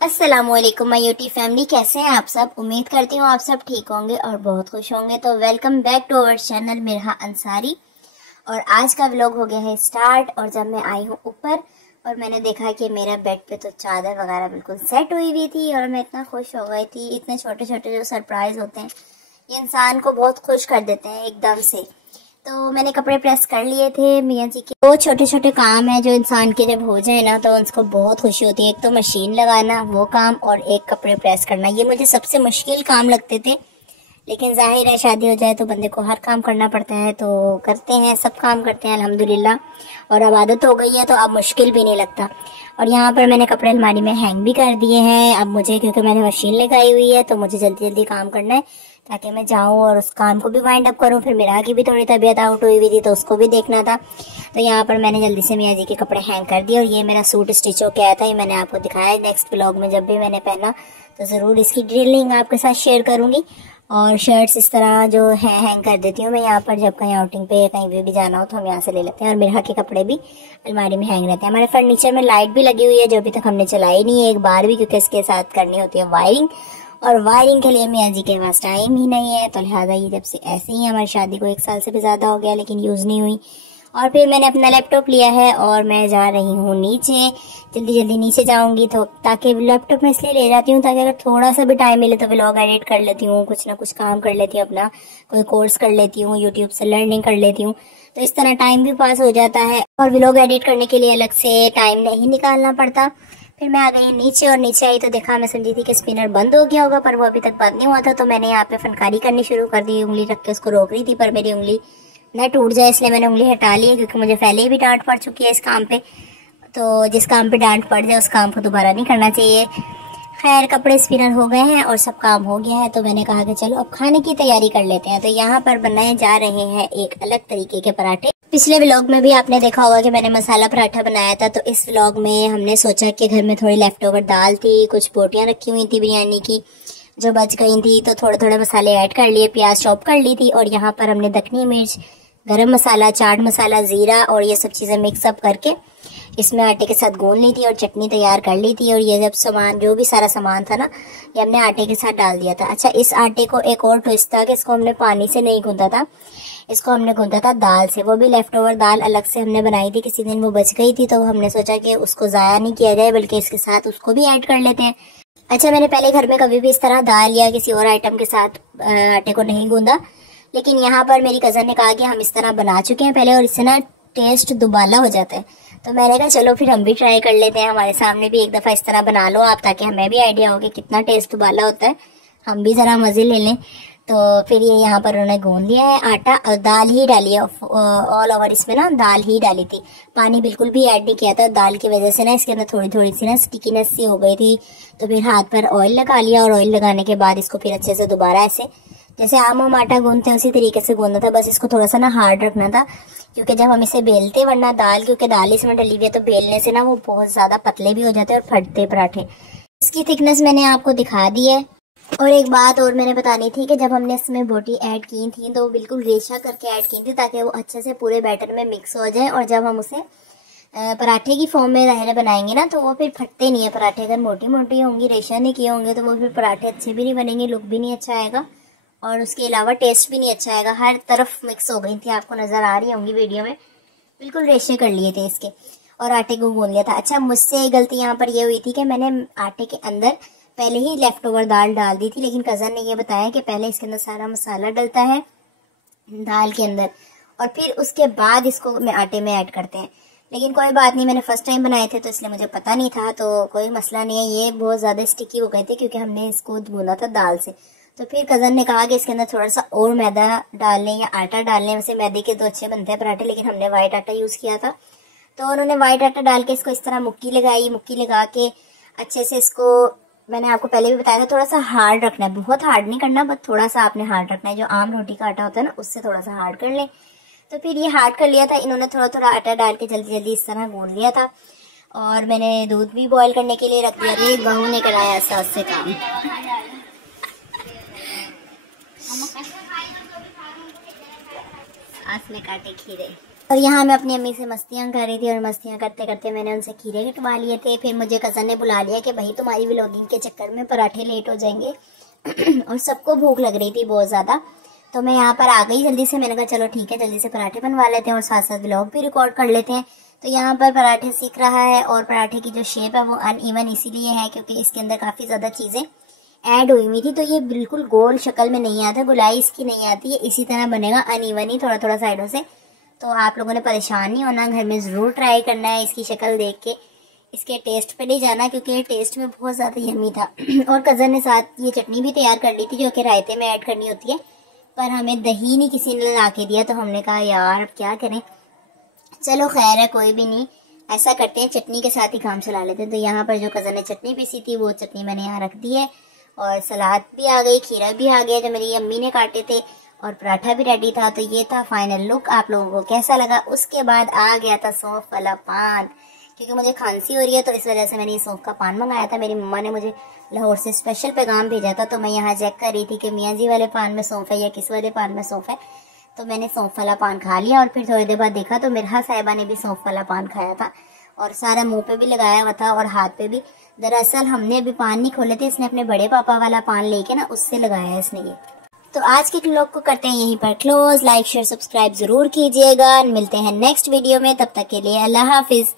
अस्सलामुअलैकुम my YouTube family, कैसे हैं आप सब। उम्मीद करती हूँ आप सब ठीक होंगे और बहुत खुश होंगे। तो welcome back to our channel Mirha Ansari. और आज का व्लॉग हो गया है स्टार्ट। और जब मैं आई हूँ ऊपर और मैंने देखा कि मेरा बेड पे तो चादर वगैरह बिल्कुल सेट हुई हुई थी और मैं इतना खुश हो गई थी। इतने छोटे छोटे जो सरप्राइज होते हैं ये इंसान को बहुत खुश कर देते हैं एकदम से। तो मैंने कपड़े प्रेस कर लिए थे मियाँ जी के। वो छोटे छोटे काम है जो इंसान के जब हो जाए ना तो उसको बहुत खुशी होती है। एक तो मशीन लगाना वो काम और एक कपड़े प्रेस करना, ये मुझे सबसे मुश्किल काम लगते थे। लेकिन जाहिर है शादी हो जाए तो बंदे को हर काम करना पड़ता है, तो करते हैं, सब काम करते हैं अल्हम्दुलिल्लाह। और अब आदत हो गई है तो अब मुश्किल भी नहीं लगता। और यहाँ पर मैंने कपड़े अलमारी में हैंग भी कर दिए हैं। अब मुझे, क्योंकि मैंने मशीन लगाई हुई है तो मुझे जल्दी जल्दी काम करना है ताकि मैं जाऊँ और उस काम को भी वाइंड अप करूँ। फिर मेरा की भी थोड़ी तबीयत आउट हुई हुई थी तो उसको भी देखना था। तो यहाँ पर मैंने जल्दी से मियाँ जी के कपड़े हैंग कर दिए। और ये मेरा सूट स्टिच होके आया था, ये मैंने आपको दिखाया। नेक्स्ट व्लॉग में जब भी मैंने पहना तो ज़रूर इसकी डिटेलिंग आपके साथ शेयर करूँगी। और शर्ट्स इस तरह जो है हैंग कर देती हूँ मैं यहाँ पर। जब कहीं आउटिंग पे कहीं भी जाना हो तो हम यहाँ से ले लेते हैं। और मिरहा के कपड़े भी अलमारी में हैंग रहते हैं। हमारे फर्नीचर में लाइट भी लगी हुई है जो अभी तक हमने चलाई नहीं है एक बार भी, क्योंकि इसके साथ करनी होती है वायरिंग। और वायरिंग के लिए मियाँ जी के पास टाइम ही नहीं है, तो लिहाजा ये जब से ऐसे ही हमारी शादी को 1 साल से भी ज़्यादा हो गया लेकिन यूज़ नहीं हुई। और फिर मैंने अपना लैपटॉप लिया है और मैं जा रही हूँ नीचे। जल्दी जल्दी नीचे जाऊंगी तो ताकि लैपटॉप में इसलिए ले जाती हूँ ताकि अगर थोड़ा सा भी टाइम मिले तो व्लॉग एडिट कर लेती हूँ, कुछ ना कुछ काम कर लेती हूँ, अपना कोई कोर्स कर लेती हूँ, यूट्यूब से लर्निंग कर लेती हूँ। तो इस तरह टाइम भी पास हो जाता है और व्लॉग एडिट करने के लिए अलग से टाइम नहीं निकालना पड़ता। फिर मैं आ गई नीचे और नीचे आई तो देखा, मैं समझी थी कि स्पिनर बंद हो गया होगा पर वो अभी तक बंद नहीं हुआ था। तो मैंने यहाँ पे फनकारी करनी शुरू कर दी। उंगली रख के उसको रोक रही थी पर मेरी उंगली न टूट जाए इसलिए मैंने उंगली हटा ली है, क्योंकि मुझे पहले ही भी डांट पड़ चुकी है इस काम पे। तो जिस काम पे डांट पड़ जाए उस काम को दोबारा नहीं करना चाहिए। खैर कपड़े स्पिनर हो गए हैं और सब काम हो गया है तो मैंने कहा कि चलो अब खाने की तैयारी कर लेते हैं। तो यहाँ पर बनाए जा रहे हैं एक अलग तरीके के पराठे। पिछले व्लॉग में भी आपने देखा होगा कि मैंने मसाला पराठा बनाया था। तो इस व्लॉग में हमने सोचा कि घर में थोड़ी लेफ्ट ओवर दाल थी, कुछ बोटियाँ रखी हुई थी बिरयानी की जो बच गई थी, तो थोड़े थोड़े मसाले ऐड कर लिए, प्याज चॉप कर ली थी। और यहाँ पर हमने दखनी मिर्च, गरम मसाला, चाट मसाला, जीरा और ये सब चीज़ें मिक्सअप करके इसमें आटे के साथ गूंद ली थी और चटनी तैयार कर ली थी। और ये जब सामान, जो भी सारा सामान था ना, ये हमने आटे के साथ डाल दिया था। अच्छा, इस आटे को एक और ट्विस्ट था कि इसको हमने पानी से नहीं गूंदा था, इसको हमने गूंदा था दाल से। वो भी लेफ्ट ओवर दाल अलग से हमने बनाई थी, किसी दिन वो बच गई थी तो हमने सोचा कि उसको ज़ाया नहीं किया जाए बल्कि इसके साथ उसको भी ऐड कर लेते हैं। अच्छा, मैंने पहले घर में कभी भी इस तरह दाल या किसी और आइटम के साथ आटे को नहीं गूंदा, लेकिन यहाँ पर मेरी कज़न ने कहा कि हम इस तरह बना चुके हैं पहले और इससे ना टेस्ट दुबाला हो जाता है। तो मैंने कहा चलो फिर हम भी ट्राई कर लेते हैं, हमारे सामने भी एक दफ़ा इस तरह बना लो आप, ताकि हमें भी आइडिया हो कि कितना टेस्ट दुबाला होता है, हम भी ज़रा मज़े ले लें। तो फिर ये यहाँ पर उन्होंने गूंद लिया है आटा और दाल ही डाली है ऑल ओवर। इसमें ना दाल ही डाली थी, पानी बिल्कुल भी ऐड नहीं किया था। दाल की वजह से ना इसके अंदर थोड़ी थोड़ी सी ना स्टिकीनेस सी हो गई थी। तो फिर हाथ पर ऑयल लगा लिया और ऑयल लगाने के बाद इसको फिर अच्छे से दोबारा ऐसे जैसे आम आटा गूंदते हैं उसी तरीके से गूंदना था। बस इसको थोड़ा सा ना हार्ड रखना था क्योंकि जब हम इसे बेलते, वरना दाल क्योंकि दाल इसमें डली हुई है तो बेलने से ना वो बहुत ज़्यादा पतले भी हो जाते हैं और फटते पराठे। इसकी थिकनेस मैंने आपको दिखा दी है। और एक बात और मैंने बतानी थी कि जब हमने इसमें बोटी ऐड की थी तो वो बिल्कुल रेशा करके ऐड की थी ताकि वो अच्छे से पूरे बैटर में मिक्स हो जाए। और जब हम उसे पराठे की फॉर्म में ज़ाहिर बनाएंगे ना तो वो फिर फटते नहीं है पराठे। अगर मोटी मोटी होंगी, रेशा नहीं किए होंगे तो वो फिर पराठे अच्छे भी नहीं बनेंगे, लुक भी नहीं अच्छा आएगा और उसके अलावा टेस्ट भी नहीं अच्छा आएगा। हर तरफ मिक्स हो गई थी, आपको नज़र आ रही होंगी वीडियो में, बिल्कुल रेशे कर लिए थे इसके और आटे को गूंद लिया था। अच्छा, मुझसे गलती यहाँ पर ये हुई थी कि मैंने आटे के अंदर पहले ही लेफ्ट ओवर दाल डाल दी थी, लेकिन कज़न ने ये बताया कि पहले इसके अंदर सारा मसाला डलता है दाल के अंदर और फिर उसके बाद इसको आटे में ऐड करते हैं। लेकिन कोई बात नहीं, मैंने फर्स्ट टाइम बनाए थे तो इसलिए मुझे पता नहीं था, तो कोई मसला नहीं है। ये बहुत ज़्यादा स्टिकी हो गए थे क्योंकि हमने इसको गूंदा था दाल से। तो फिर कज़न ने कहा कि इसके अंदर थोड़ा सा और मैदा डाल लें या आटा डाल लें। वैसे मैदे के तो अच्छे बनते हैं पराठे, लेकिन हमने वाइट आटा यूज़ किया था। तो उन्होंने वाइट आटा डाल के इसको इस तरह मुक्की लगाई। मुक्की लगा के अच्छे से इसको, मैंने आपको पहले भी बताया था, थोड़ा सा हार्ड रखना है, बहुत हार्ड नहीं करना, बस थोड़ा सा आपने हार्ड रखना है। जो आम रोटी का आटा होता है ना उससे थोड़ा सा हार्ड कर लें। तो फिर ये हार्ड कर लिया था इन्होंने, थोड़ा थोड़ा आटा डाल के जल्दी जल्दी इस तरह गूंद लिया था। और मैंने दूध भी बॉईल करने के लिए रख दिया। अरे बहू ने कराया ऐसा उससे काम। सास ने काटे खीरे। और यहाँ मैं अपनी अम्मी से मस्तियाँ कर रही थी और मस्तियाँ करते करते मैंने उनसे खीरे कटवा लिए थे। फिर मुझे कज़न ने बुला लिया कि भाई तुम्हारी व्लॉगिंग के चक्कर में पराठे लेट हो जाएंगे और सबको भूख लग रही थी बहुत ज़्यादा, तो मैं यहाँ पर आ गई जल्दी से। मैंने कहा चलो ठीक है, जल्दी से पराठे बनवा लेते हैं और साथ साथ व्लॉग भी रिकॉर्ड कर लेते हैं। तो यहाँ पर पराठे सीख रहा है और पराठे की जो शेप है वो अनइवन इसीलिए है क्योंकि इसके अंदर काफ़ी ज़्यादा चीज़ें ऐड हुई हुई थी, तो ये बिल्कुल गोल शक्ल में नहीं आता, गुलाई इसकी नहीं आती है, इसी तरह बनेगा अनइवन ही, थोड़ा थोड़ा साइडों से। तो आप लोगों ने परेशान नहीं होना, घर में ज़रूर ट्राई करना है इसकी शक्ल देख के, इसके टेस्ट पे नहीं जाना क्योंकि ये टेस्ट में बहुत ज़्यादा यम्मी था। और कज़न ने साथ ये चटनी भी तैयार कर ली थी जो कि रायते में ऐड करनी होती है, पर हमें दही नहीं किसी ने ला के दिया, तो हमने कहा यार अब क्या करें, चलो खैर है कोई भी नहीं, ऐसा करते हैं चटनी के साथ ही काम चला लेते हैं। तो यहाँ पर जो कज़न ने चटनी पीसी थी वो चटनी मैंने यहाँ रख दी है और सलाद भी आ गई, खीरा भी आ गया जो मेरी अम्मी ने काटे थे और पराठा भी रेडी था। तो ये था फाइनल लुक, आप लोगों को कैसा लगा। उसके बाद आ गया था सौंफ वाला पान, क्योंकि मुझे खांसी हो रही है तो इस वजह से मैंने ये सौंफ का पान मंगाया था। मेरी मम्मा ने मुझे लाहौर से स्पेशल पैगाम भेजा था, तो मैं यहाँ चेक कर रही थी कि मियाँ जी वाले पान में सौंफ है या किस वाले पान में सौंफ है। तो मैंने सौंफ वाला पान खा लिया और फिर थोड़ी देर बाद देखा तो मिरहा साहिबा ने भी सौंफ वाला पान खाया था और सारा मुंह पे भी लगाया हुआ था और हाथ पे भी। दरअसल हमने अभी पान नहीं खोले थे, इसने अपने बड़े पापा वाला पान लेके ना उससे लगाया है इसने ये। तो आज के व्लॉग को करते हैं यहीं पर क्लोज। लाइक शेयर सब्सक्राइब जरूर कीजिएगा, मिलते हैं नेक्स्ट वीडियो में, तब तक के लिए अल्लाह हाफिज।